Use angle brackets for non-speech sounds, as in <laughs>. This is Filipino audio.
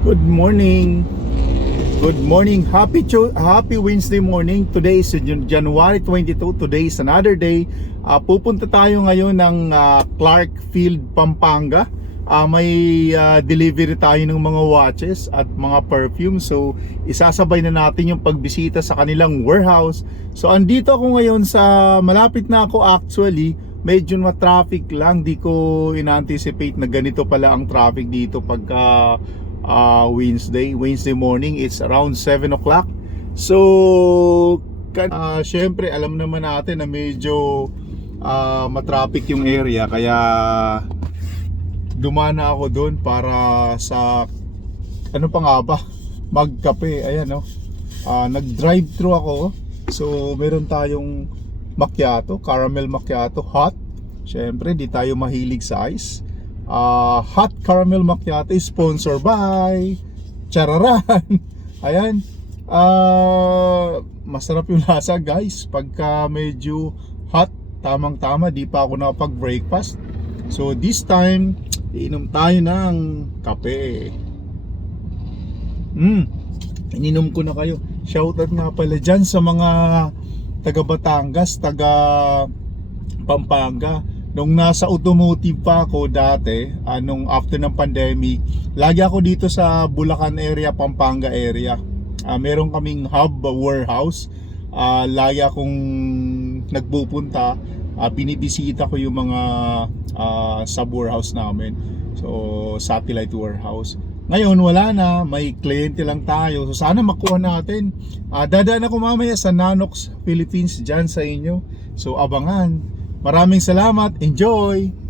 Good morning. Good morning. Happy Happy Wednesday morning. Today is Jan- January 22. Today is another day. Ah, pupunta tayo ngayon ng ah, Clark Field, Pampanga. Ah, may ah, delivery tayo ng mga watches at mga perfume. So, isasabay na natin yung pagbisita sa kanilang warehouse. So, andito ako ngayon sa malapit na ako actually. Medyo ma-traffic lang. Di ko in-anticipate na ganito pala ang traffic dito pagka uh, Wednesday. Wednesday morning, it's around 7 o'clock. So, uh, syempre, alam naman natin na medyo uh, matraffic yung area. Kaya, dumana ako doon para sa, ano pa nga ba, <laughs> magkape. Ayan, no? Uh, nag-drive thru ako. So, meron tayong macchiato, caramel macchiato, hot. Syempre, di tayo mahilig sa ice uh, hot caramel macchiato is sponsored by Chararan. <laughs> Ayan. Uh, masarap yung lasa guys pagka medyo hot, tamang-tama, di pa ako nakapag-breakfast. So this time, iinom tayo ng kape. Mm, ininom ko na kayo. Shoutout nga pala dyan sa mga taga Batangas, taga Pampanga nung nasa automotive pa ako dati, anong after ng pandemic, lagi ako dito sa Bulacan area, Pampanga area. Ah, meron kaming hub warehouse. Ah, lagi akong nagpupunta, ah, binibisita ko yung mga ah, sub warehouse namin. So, satellite warehouse. Ngayon, wala na. May kliyente lang tayo. So, sana makuha natin. Ah, dadaan ako mamaya sa Nanox Philippines dyan sa inyo. So, abangan. Maraming salamat. Enjoy!